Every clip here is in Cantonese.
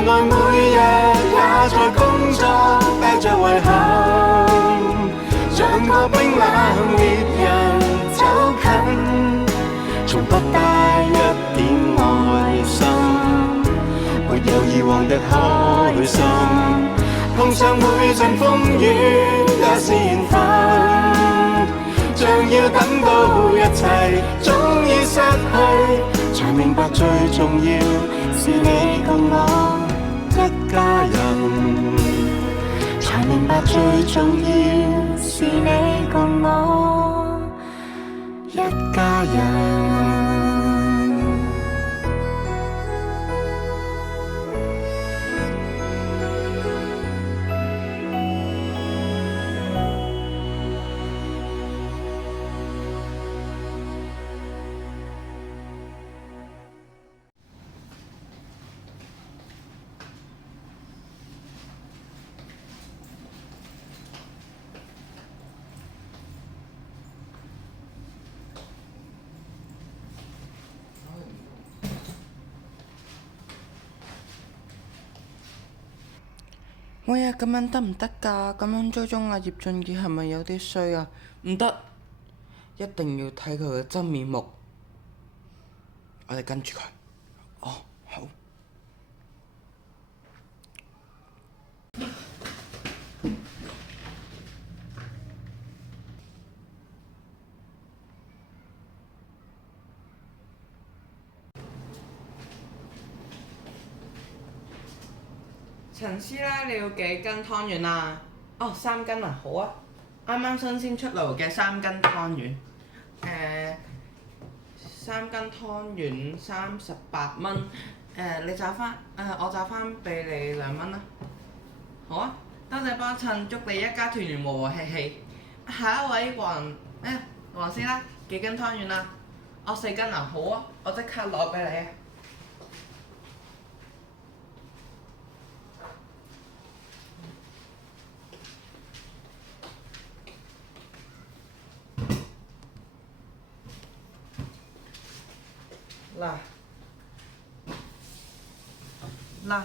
原來每日也在工作，帶着遺憾，像個冰冷獵人走近，從不帶一點愛心，沒有以往的開心，碰上每陣風雨也是緣分，像要等到一切終於失去，才明白最重要是你共我一家人，才明白最重要是你共我一家人。喂呀，咁樣得唔得㗎？咁樣追蹤阿葉俊傑係咪有啲衰啊？唔得，一定要睇佢嘅真面目。我哋跟住佢。哦，好。陳師奶，你要幾斤湯圓啊？哦，3斤啊，好啊。啱啱新鮮出爐嘅3斤湯圓。3斤湯圓38蚊。你找翻，我找翻俾你2蚊啦。好啊，多謝幫襯，祝你一家團圓和和氣氣。下一位黃師奶，幾斤湯圓啊？哦，4斤啊，好啊，我即刻攞俾你啊。嗱，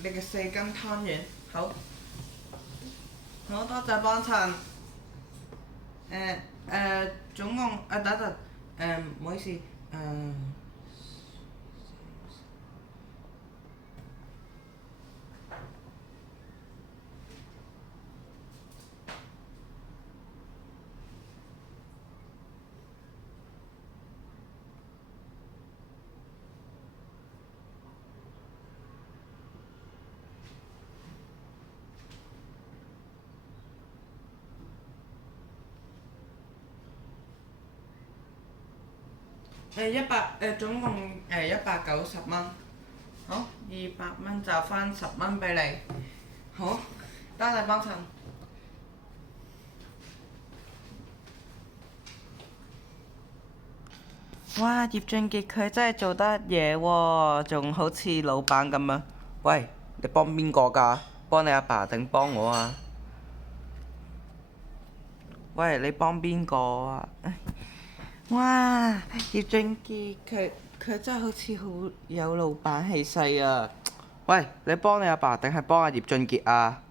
你嘅4斤湯圓，好，好多謝幫襯。總共等陣，唔好意思，總共190蚊，好，200蚊就翻10蚊俾你，好，多謝幫襯。哇！葉俊傑佢真係做得嘢喎，仲好似老闆咁樣。喂，你幫邊個㗎？幫你阿爸定幫我啊？喂，你幫邊個啊？哇！葉俊傑佢真係好似好有老闆氣勢啊！喂，你幫你阿爸定係幫阿葉俊傑啊？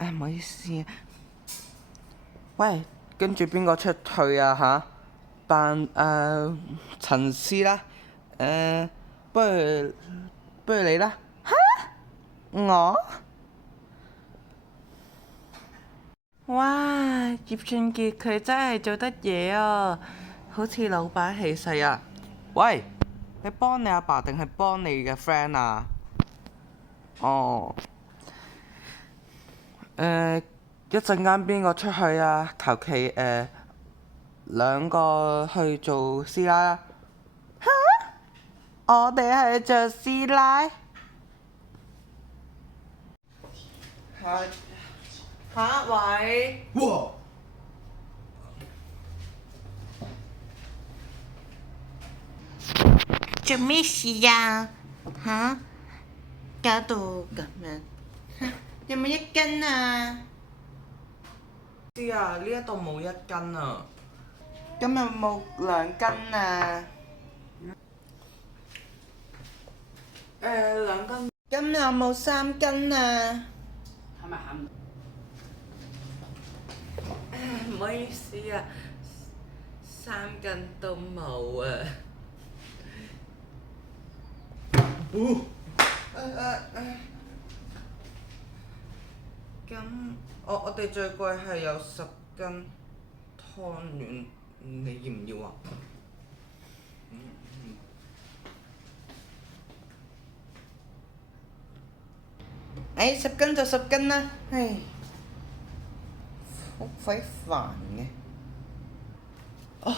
唔好意思啊。喂，跟住邊個出去啊？嚇？扮陳師啦。不如你啦。嚇？我？哇！葉俊傑佢真係做得嘢啊！好似老闆氣勢啊！喂，你幫你阿爸定係幫你嘅 friend 啊？哦。一陣間邊個出去啊？求其2個去做師奶啊！嚇！我哋係做師奶。下一位。哇！做咩事呀？嚇！搞到咁樣，有冇1斤啊？知啊，呢一度冇1斤啊。今日冇2斤啊。2斤。今日冇3斤啊。係咪喊？唔好意思啊，3斤都冇啊。咁我哋最貴係有10斤湯圓，你要唔要啊？10斤就10斤啦，唉，好鬼煩嘅。哦，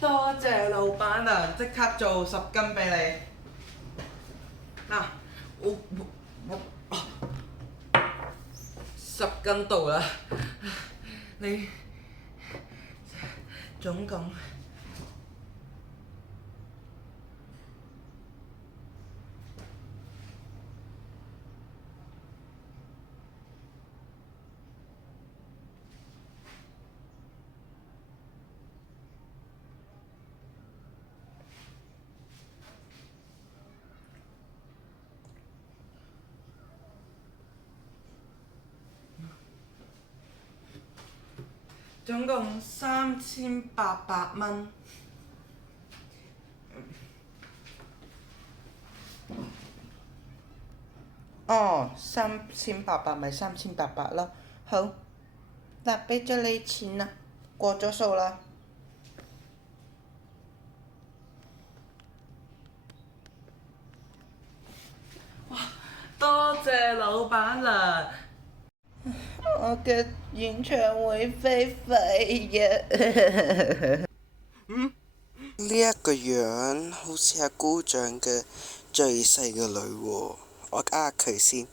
多謝老闆娘，即刻做10斤俾你。嗱，10斤到啦，你總共3800蚊。哦，3800咪3800咯。好，嗱，俾咗你錢啦，過咗數啦。哇！多謝老闆娘。我嘅演唱會飛啊！呢一個樣好似係姑丈嘅最細嘅女喎，我加下佢先。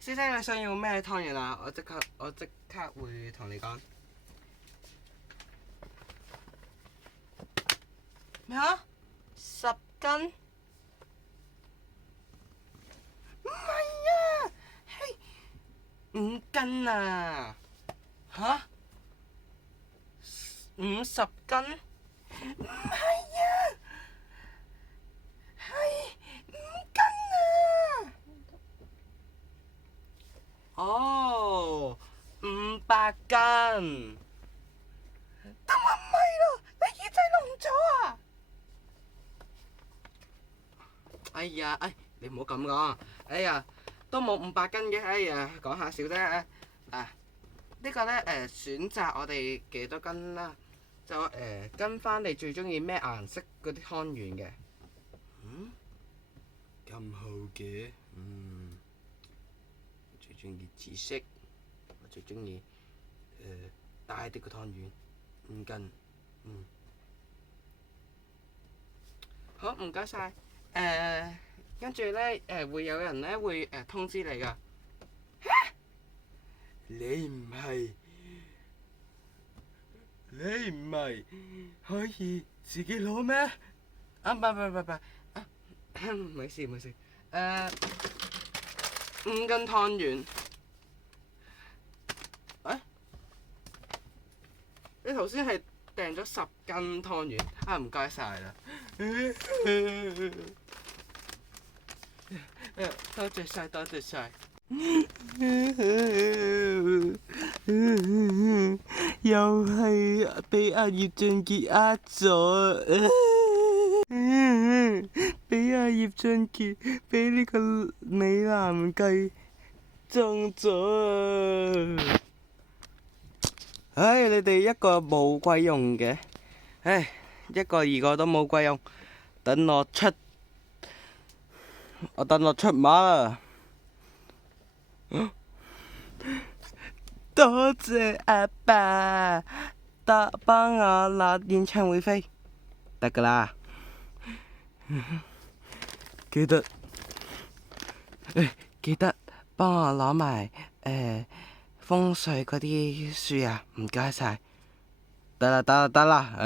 師姐，你想要咩湯圓啊？我即刻會同你講。咩啊？10斤？唔係啊，係5斤啊！嚇？50斤？唔係啊，係5斤啊！哦，500斤。但話唔係咯，你耳仔聾咗啊！哎呀，你唔好咁講。哎呀，都冇500斤嘅。哎呀，講下笑啫。呢個呢，選擇我哋幾多斤啦？就跟翻你最中意咩顏色嗰啲湯圓嘅。咁好嘅。最中意紫色，我最中意大啲嘅湯圓，5斤。好，唔該晒。跟住咧會有人咧會通知你噶。你唔係可以自己攞咩？唔，冇事。5斤湯圓。你頭先係訂咗10斤湯圓，唔該晒啦。多謝晒。又係俾阿葉俊傑呃咗。俾阿葉俊傑俾呢個美男計中咗啊！唉，你哋一個冇鬼用嘅，一個二個都冇鬼用，等我出馬啦！多謝阿爸幫我攞演唱會飛，得㗎啦。記得幫我攞埋風水嗰啲書啊，唔該晒。得啦，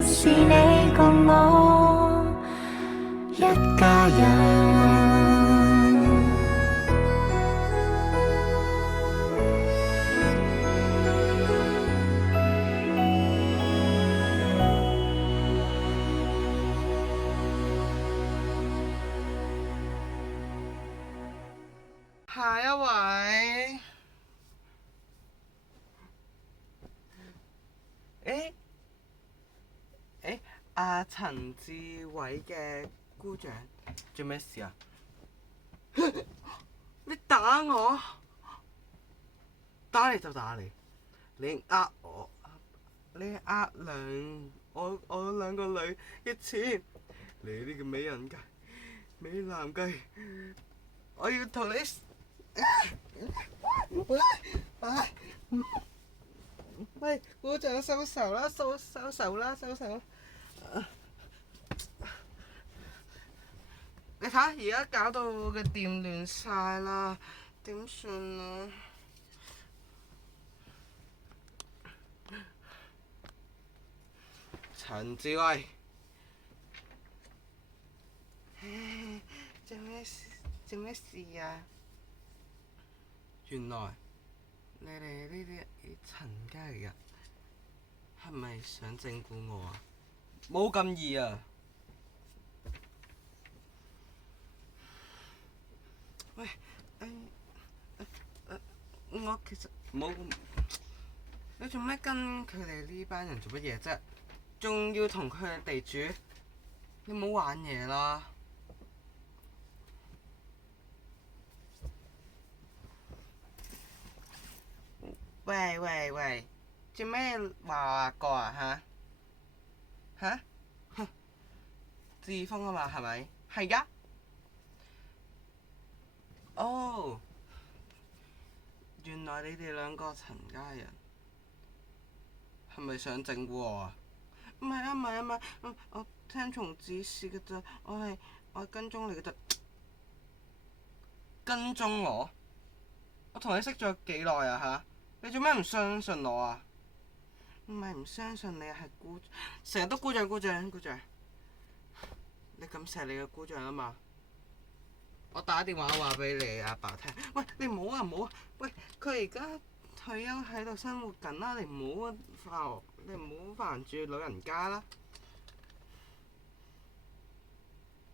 是你共我一家人。下一位，阿陳志偉嘅姑丈，做咩事啊？你打我，打你就打你，你呃我，你呃我兩個女嘅錢，你呢個美人計、美男計，我要同你。喂，姑丈收手啦，收手啦，收手啦！你睇下，而家搞到我嘅店亂晒啦，點算啊？陳志偉，做咩事啊？原來你哋呢啲陳家嘅人係咪想整蠱我啊？冇咁易啊！喂，我其實冇，你做咩跟佢哋呢班人做乜嘢啫？仲要同佢哋住？你唔好玩嘢啦！喂，做咩話過啊嚇？志峰啊嘛，係咪？係呀。哦，原來你哋兩個陳家人係咪想整蠱我啊？唔係啊，我聽從指示嘅咋，我係跟蹤你嘅咋。跟蹤我？我同你識咗幾耐啊嚇？你做咩唔相信我啊？唔係唔相信你，係成日都姑丈。你咁錫你嘅姑丈啊嘛？我打電話話俾你阿爸聽。喂，你唔好啊！喂，佢而家退休喺度生活緊啦，你唔好煩住老人家啦。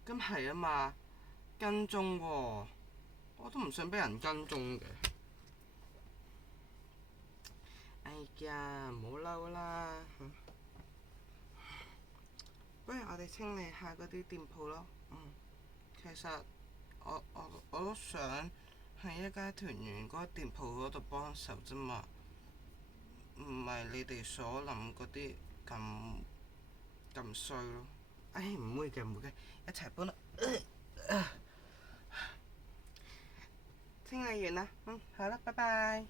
咁係啊嘛，跟蹤喎，我都唔想俾人跟蹤嘅。哎呀，唔好嬲啦！不如我哋清理下嗰啲店鋪咯。其實我都想喺一家團圓嗰個店鋪嗰度幫手啫嘛，唔係你哋所諗嗰啲咁衰咯。唔會嘅，一齊搬啦。清理完啦，好啦，拜拜。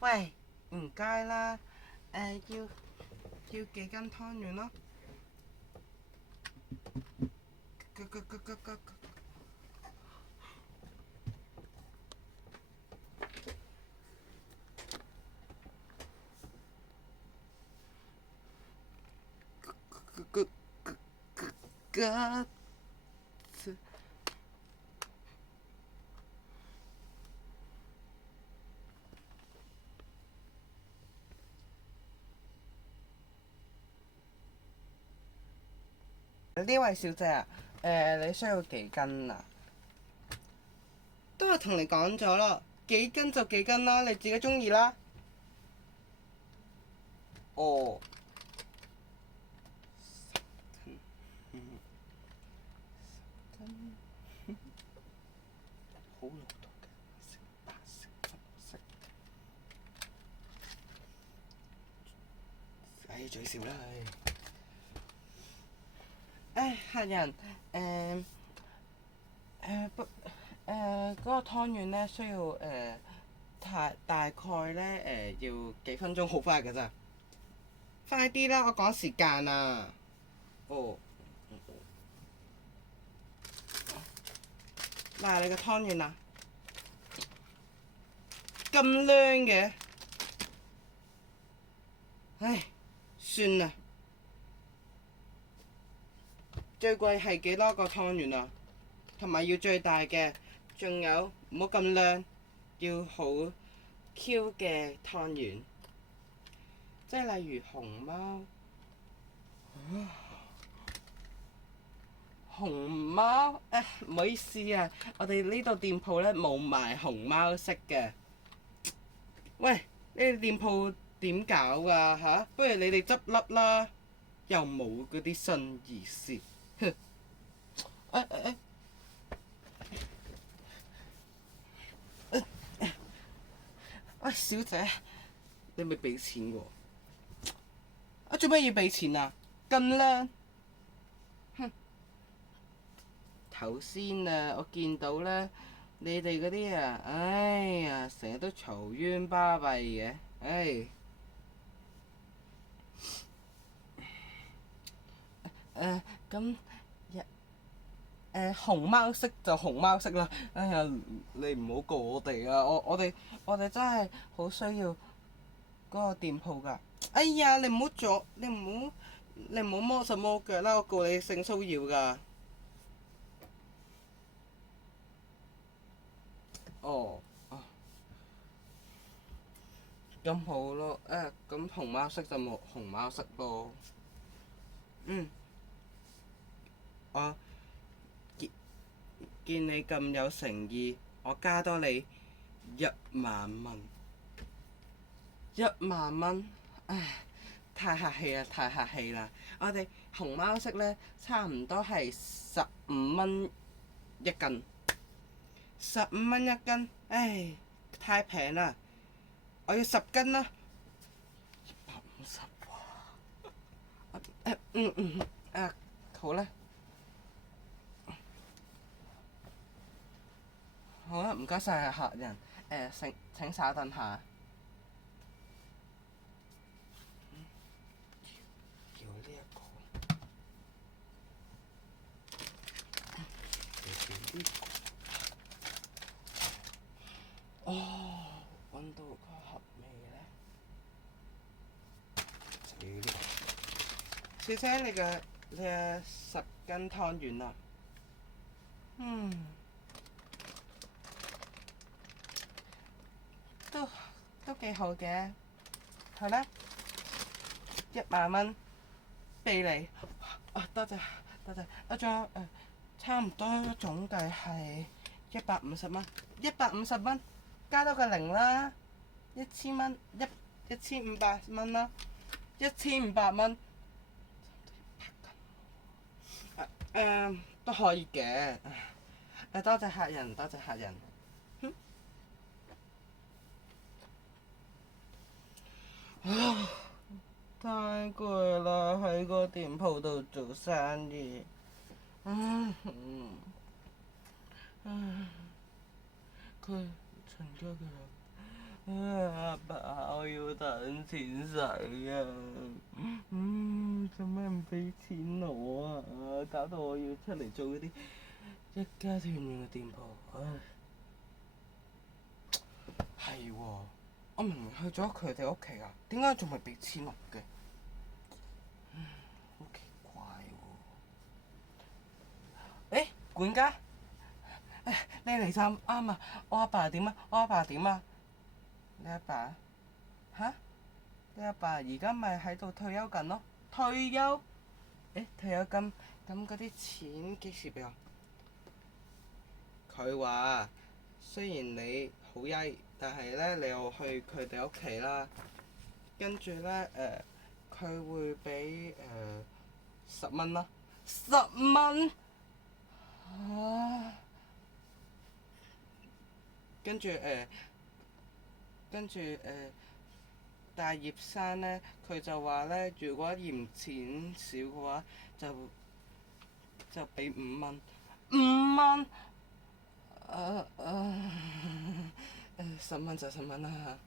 喂，唔該啦，要幾斤湯圓咯？呢位小姐啊，你需要幾斤啊？都係同你講咗咯，幾斤就幾斤啦，你自己中意啦。哦。10斤，好老土嘅，食8嘴笑啦，客人，嗰個湯圓咧需要大概咧要幾分鐘好快㗎咋？快啲啦，我趕時間啊！哦，嗱，你個湯圓啊，咁靚嘅，唉，算啦。最貴係幾多個湯圓啊？同埋要最大嘅，仲有唔好咁靚，要好 Q 嘅湯圓，即係例如熊貓。熊貓唔好意思啊，我哋呢度店鋪咧冇賣熊貓式嘅。喂，你哋店鋪點搞㗎嚇？不如你哋執笠啦，又冇嗰啲新意思。哼！喂，小姐，你咪俾錢喎！做咩要俾錢啊？咁靚！哼！頭先啊，我見到咧，你哋嗰啲啊，哎呀，成日都嘈冤巴閉嘅，唉。咁熊貓式就熊貓式啦。哎呀，你唔好告我哋啊！我哋真係好需要嗰個店鋪㗎。哎呀，你唔好阻，你唔好摸手摸腳啦！我告你性騷擾㗎。哦，咁好咯。咁熊貓式就冇熊貓式咯。我見你咁有誠意，我加多你10000蚊。10000蚊，唉，太客氣啦，太客氣啦！我哋熊貓式咧，差唔多係15蚊一斤。15蚊一斤，唉，太平啦！我要10斤啦。150喎。好啦。好啦，唔該晒啊，客人。請稍等下。要呢一個，要呢個。哦，揾到個盒未咧？就要呢個。小姐，你嘅10斤湯圓啊。都幾好嘅。好啦，10000蚊俾你。多謝多謝。仲有差唔多總計係150蚊。150蚊加多個零啦，1000蚊1500蚊啦，1500蚊。都可以嘅。多謝客人，多謝客人。太攰啦！喺個店鋪度做生意。佢陳家嘅人，阿爸，我要等錢使啊！做咩唔俾錢我啊？搞到我要出嚟做嗰啲一家團圓嘅店鋪。係喎，我明明去咗佢哋屋企啊，點解仲未俾錢我嘅？好奇怪喎！管家，你嚟就啱啊！我阿爸點啊？我阿爸點啊？你阿爸？吓？你阿爸而家咪喺度退休緊咯？退休？退休金咁嗰啲錢幾時俾我？佢話雖然你好曳，但係咧你又去佢哋屋企啦，跟住咧佢會俾10蚊啦。10蚊？跟住但係葉生咧，佢就話咧，如果嫌錢少嘅話，就俾5蚊。5蚊？10蚊就10蚊啦。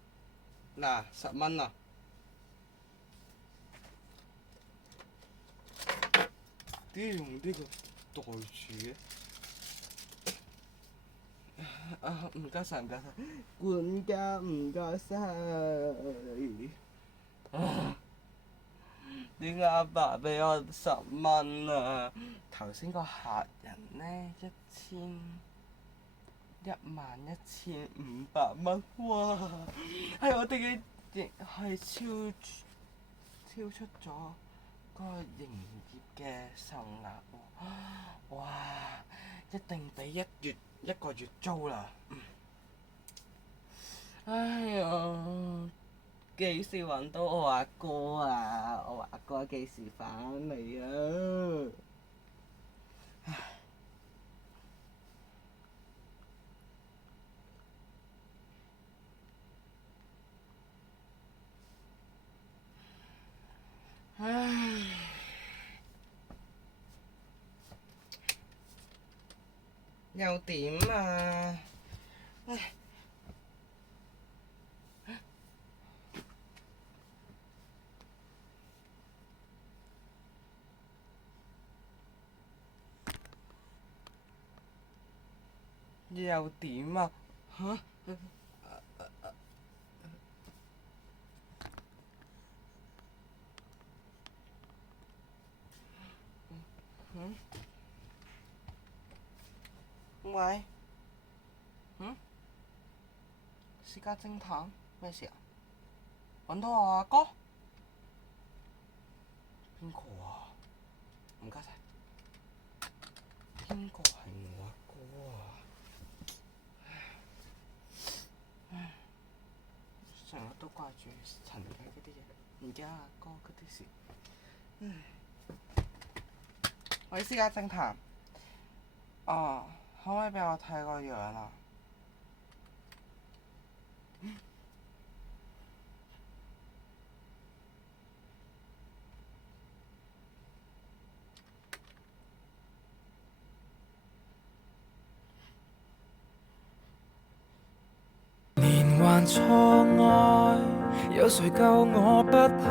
嗱，10蚊啊！點解用呢個袋住嘅？唔該晒，唔該晒，管家唔該晒。點解阿爸俾我10蚊啊？頭先個客人呢11500蚊，哇！係我哋嘅係超出咗嗰個營業嘅售額喎，哇！一定俾一個月租啦。哎呀，幾時揾到我阿哥啊？我阿哥幾時返嚟啊？唉，又點啊？唉，又點啊？嚇？喂？私家偵探？咩事啊？揾到我阿哥？邊個啊？唔該晒。邊個係我阿哥啊？唉，成日都掛住陳記嗰啲嘢，唔記得阿哥嗰啲事。喂，私家偵探。哦，可唔可以俾我睇個樣啊？連環錯愛，有誰救我不幸？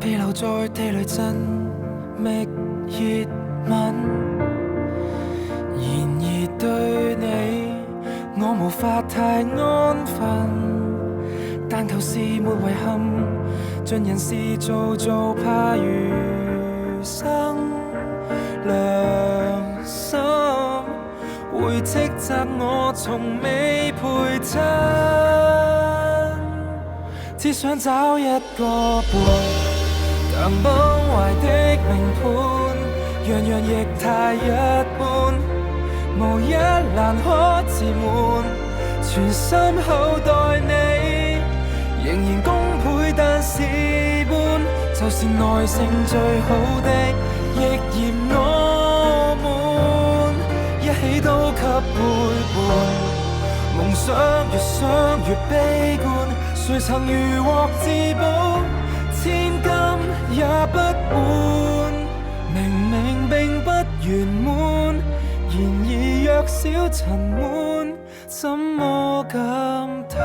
被留在地雷陣，覓熱吻。然而對你，我無法太安分，但求是沒遺憾，盡人事做怕餘生良心。會斥責我從未陪襯，只想找一個伴，但崩壞的名盤，樣樣亦太一般，無一欄可自滿，全心厚待你，仍然功倍但事半，就是耐性最好的，亦嫌我悶，一起都給背叛，夢想越想越悲觀，誰曾如獲至寶，千金也不換，明明並不圓滿，然而若小塵滿，怎麼感嘆？